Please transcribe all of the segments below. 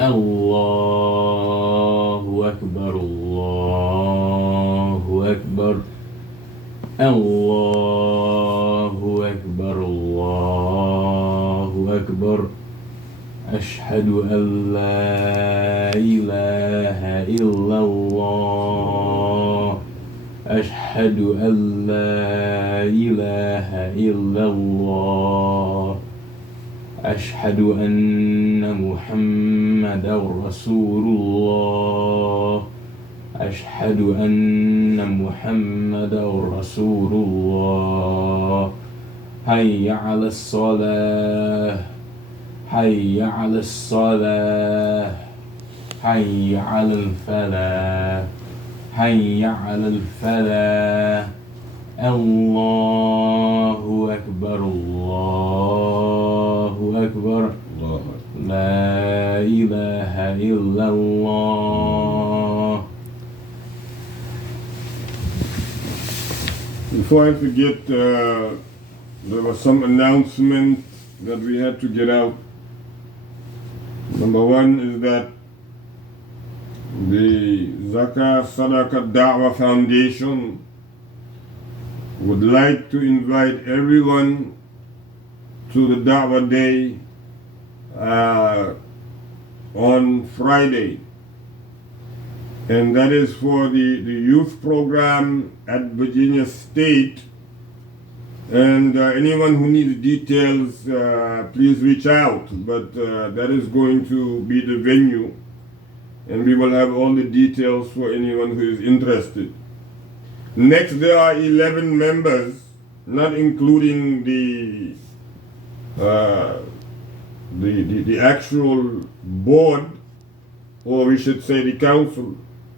الله أكبر الله أكبر الله أكبر الله أكبر أشهد أن لا إله إلا الله أشهد أن لا إله إلا الله أشهد أن محمدا رسول الله أشهد أن محمدا رسول الله حي على الصلاة حي على الصلاة حي على الفلاح حي على الفلاح الله أكبر الله أكبر لا إله إلا الله. Before I forget, there was some announcement that we had to get out. Number one is that the Zakah Sadaqah Da'wah Foundation would like to invite everyone to the Da'wah Day on Friday. And that is for the youth program at Virginia State. And anyone who needs details, please reach out. But that is going to be the venue. And we will have all the details for anyone who is interested. Next, there are 11 members, not including the actual board, or we should say the council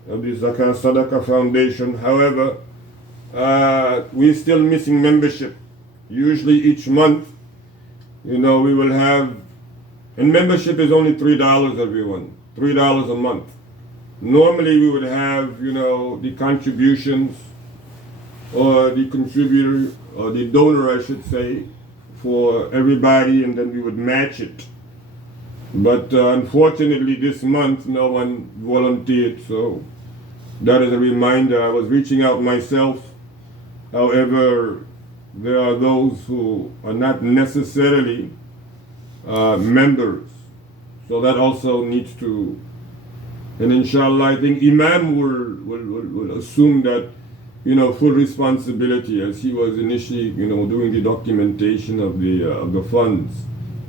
of the Zakah Sadaqah Foundation. However, we're still missing membership. Usually each month, we will have, and membership is only $3, everyone, $3 a month. Normally we would have, the contributions or the contributor or the donor, I should say, for everybody, and then we would match it. But unfortunately this month no one volunteered, so that is a reminder. I was reaching out myself. However, there are those who are not necessarily members, so that also needs to, and inshallah I think Imam will assume that full responsibility, as he was initially doing the documentation of the funds.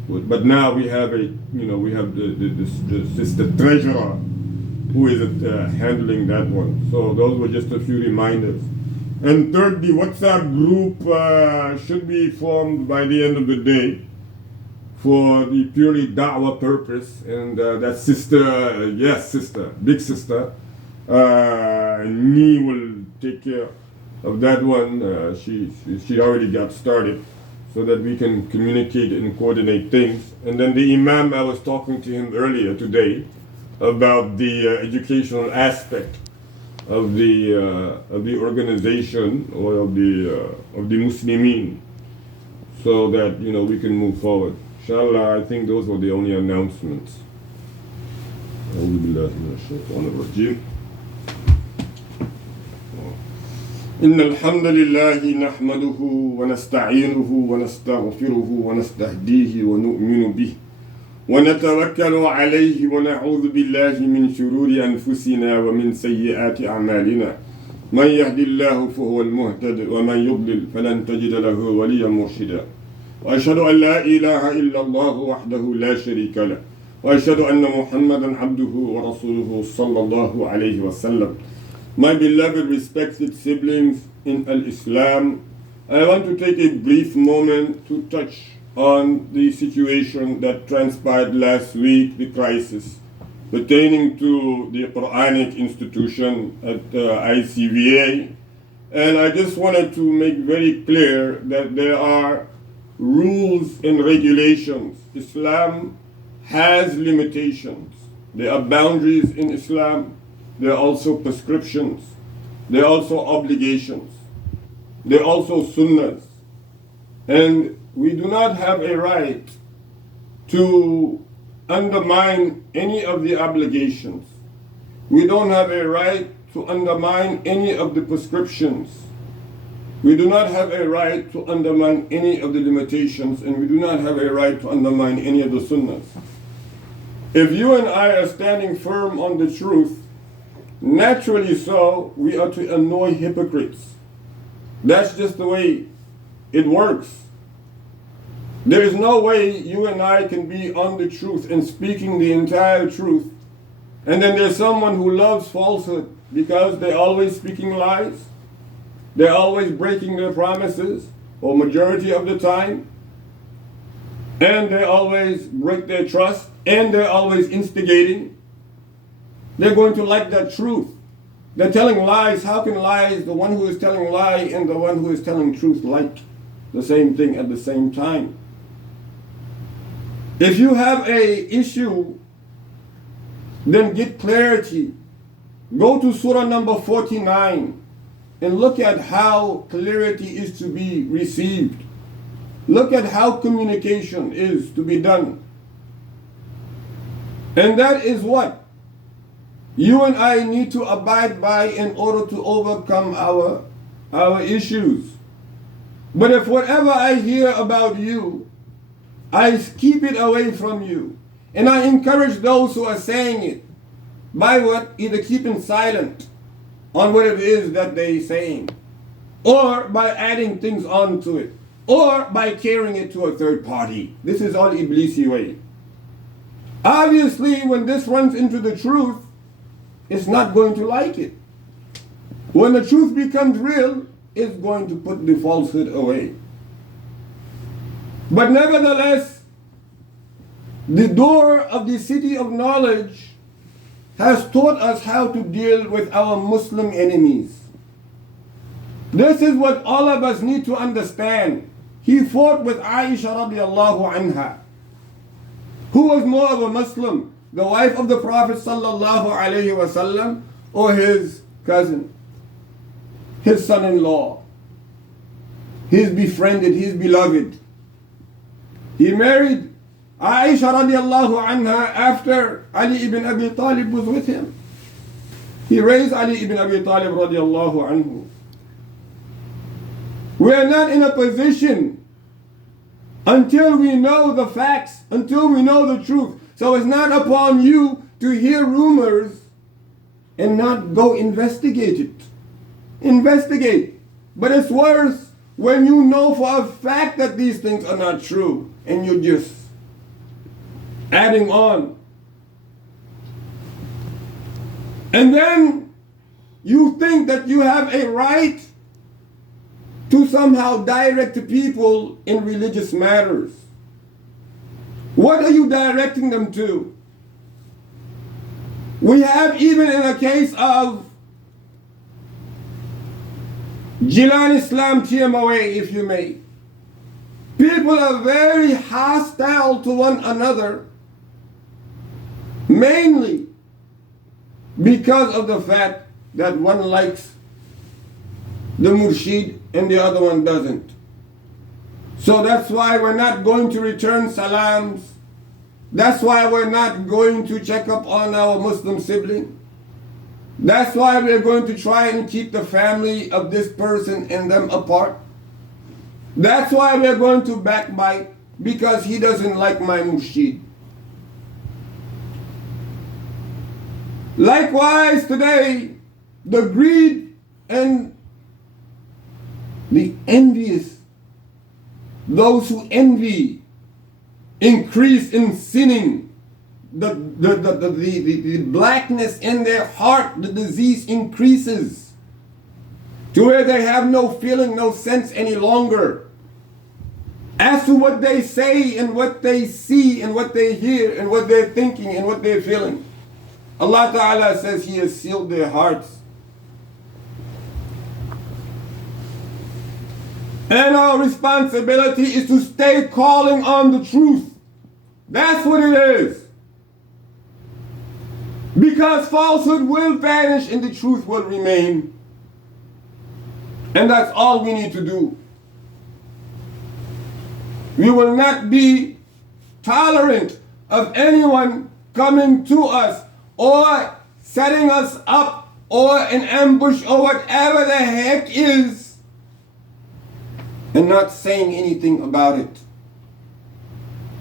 But now we have the sister treasurer who is handling that one. So those were just a few reminders. And third, the WhatsApp group should be formed by the end of the day for the purely da'wah purpose. And that sister, big sister, Ni will take care of that one. She already got started, so that we can communicate and coordinate things. And then the Imam, I was talking to him earlier today about the educational aspect of the organization or of the Muslimin, so that we can move forward. Inshallah, I think those were the only announcements. إن الحمد لله نحمده ونستعينه ونستغفره ونستهديه ونؤمن به ونتوكل عليه ونعوذ بالله من شرور أنفسنا ومن سيئات أعمالنا من يهد الله فهو المهتد ومن يضلل فلن تجد له وليا مرشدا وأشهد أن لا إله إلا الله وحده لا شريك له وأشهد أن محمدا عبده ورسوله صلى الله عليه وسلم. My beloved respected siblings in Al-Islam, I want to take a brief moment to touch on the situation that transpired last week, the crisis pertaining to the Quranic institution at ICVA. And I just wanted to make very clear that there are rules and regulations. Islam has limitations. There are boundaries in Islam. There are also prescriptions. There are also obligations. There are also sunnahs. And we do not have a right to undermine any of the obligations. We don't have a right to undermine any of the prescriptions. We do not have a right to undermine any of the limitations, and we do not have a right to undermine any of the sunnahs. If you and I are standing firm on the truth, naturally so, we are to annoy hypocrites. That's just the way it works. There is no way you and I can be on the truth and speaking the entire truth, and then there's someone who loves falsehood because they're always speaking lies, they're always breaking their promises, or majority of the time, and they always break their trust, and they're always instigating. They're going to like that truth. They're telling lies. How can lies, the one who is telling lie and the one who is telling truth, like the same thing at the same time? If you have a issue, then get clarity. Go to Surah number 49 and look at how clarity is to be received. Look at how communication is to be done. And that is what you and I need to abide by in order to overcome our issues. But if whatever I hear about you, I keep it away from you, and I encourage those who are saying it by what? Either keeping silent on what it is that they're saying, or by adding things onto it, or by carrying it to a third party. This is all Iblisi way. Obviously, when this runs into the truth, it's not going to like it. When the truth becomes real, it's going to put the falsehood away. But nevertheless, the door of the city of knowledge has taught us how to deal with our Muslim enemies. This is what all of us need to understand. He fought with Aisha radiallahu anha. Who was more of a Muslim? The wife of the Prophet sallallahu alayhi wasallam, or his cousin, his son-in-law, his befriended, his beloved? He married Aisha radiallahu anha after Ali ibn Abi Talib was with him. He raised Ali ibn Abi Talib radiallahu anhu. We are not in a position until we know the facts, until we know the truth. So it's not upon you to hear rumors and not go investigate it. Investigate. But it's worse when you know for a fact that these things are not true and you're just adding on. And then you think that you have a right to somehow direct people in religious matters. What are you directing them to? We have, even in a case of Jilan Islam TMOA, if you may, people are very hostile to one another, mainly because of the fact that one likes the murshid and the other one doesn't. So that's why we're not going to return salams. That's why we're not going to check up on our Muslim sibling. That's why we're going to try and keep the family of this person and them apart. That's why we're going to backbite, because he doesn't like my murshid. Likewise today, the greed and the envious, those who envy, increase in sinning, the blackness in their heart, the disease increases to where they have no feeling, no sense any longer as to what they say and what they see and what they hear and what they're thinking and what they're feeling. Allah Ta'ala says He has sealed their hearts. And our responsibility is to stay calling on the truth. That's what it is. Because falsehood will vanish and the truth will remain. And that's all we need to do. We will not be tolerant of anyone coming to us or setting us up or an ambush or whatever the heck is, and not saying anything about it.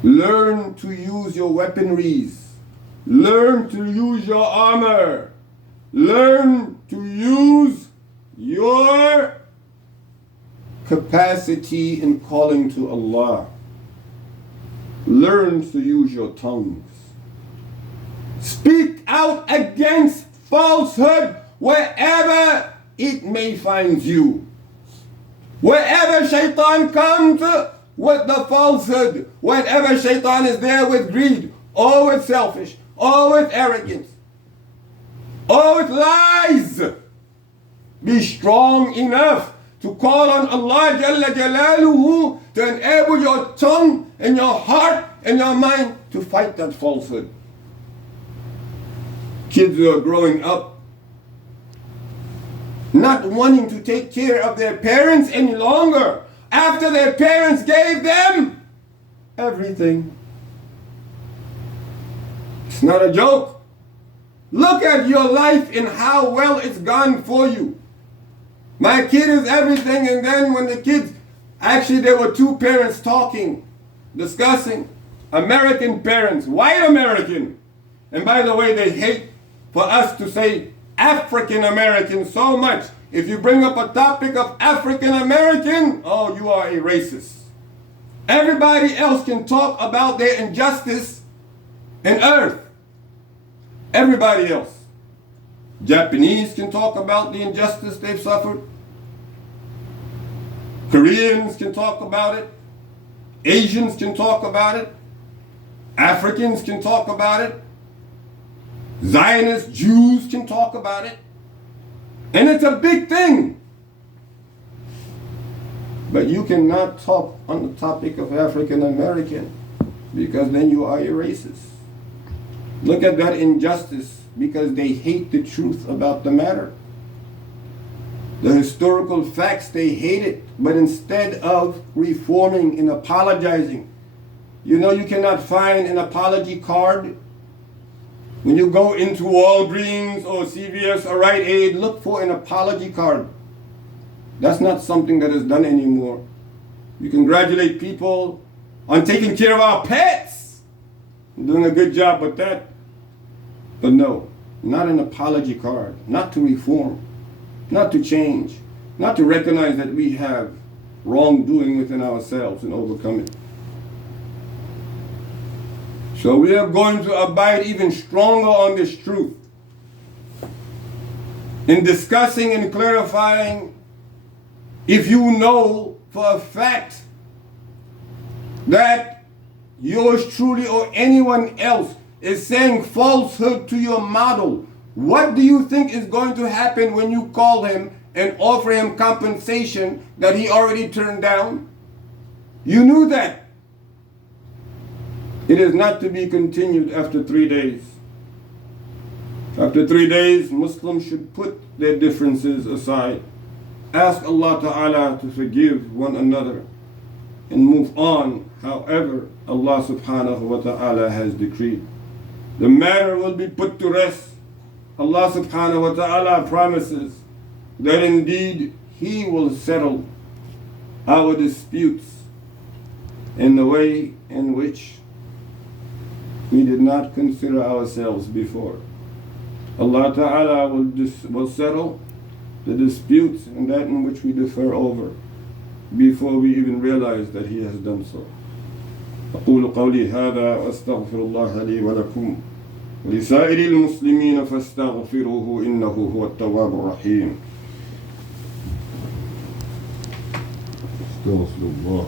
Learn to use your weaponries. Learn to use your armor. Learn to use your capacity in calling to Allah. Learn to use your tongues. Speak out against falsehood wherever it may find you. Wherever shaitan comes with the falsehood, whenever shaitan is there with greed, or with selfish, or with arrogance, or with lies, be strong enough to call on Allah Jalla Jalaluhu to enable your tongue and your heart and your mind to fight that falsehood. Kids who are growing up not wanting to take care of their parents any longer after their parents gave them everything. It's not a joke. Look at your life and how well it's gone for you. My kid is everything, and then when the kids, actually there were two parents talking, discussing, American parents, white American. And by the way, they hate for us to say African American so much. If you bring up a topic of African American, oh, you are a racist. Everybody else can talk about their injustice in earth. Everybody else. Japanese can talk about the injustice they've suffered. Koreans can talk about it. Asians can talk about it. Africans can talk about it. Zionist Jews can talk about it. And it's a big thing. But you cannot talk on the topic of African American, because then you are a racist. Look at that injustice, because they hate the truth about the matter. The historical facts, they hate it. But instead of reforming and apologizing, you know, you cannot find an apology card. When you go into Walgreens or CVS or Rite Aid, look for an apology card. That's not something that is done anymore. You congratulate people on taking care of our pets. I'm doing a good job with that. But no, not an apology card. Not to reform. Not to change. Not to recognize that we have wrongdoing within ourselves and overcome it. So we are going to abide even stronger on this truth in discussing and clarifying. If you know for a fact that yours truly or anyone else is saying falsehood to your model, what do you think is going to happen when you call him and offer him compensation that he already turned down? You knew that. It is not to be continued after 3 days. After 3 days, Muslims should put their differences aside. Ask Allah Ta'ala to forgive one another and move on however Allah Subhanahu wa Ta'ala has decreed. The matter will be put to rest. Allah Subhanahu wa Ta'ala promises that indeed He will settle our disputes in the way in which we did not consider ourselves before. Allah Ta'ala will settle the disputes and that in which we defer over before we even realize that He has done so. أقول قولي هذا وأستغفر الله لي ولكم ولسائر المسلمين فاستغفروه إنه هو التواب الرحيم. استغفر الله.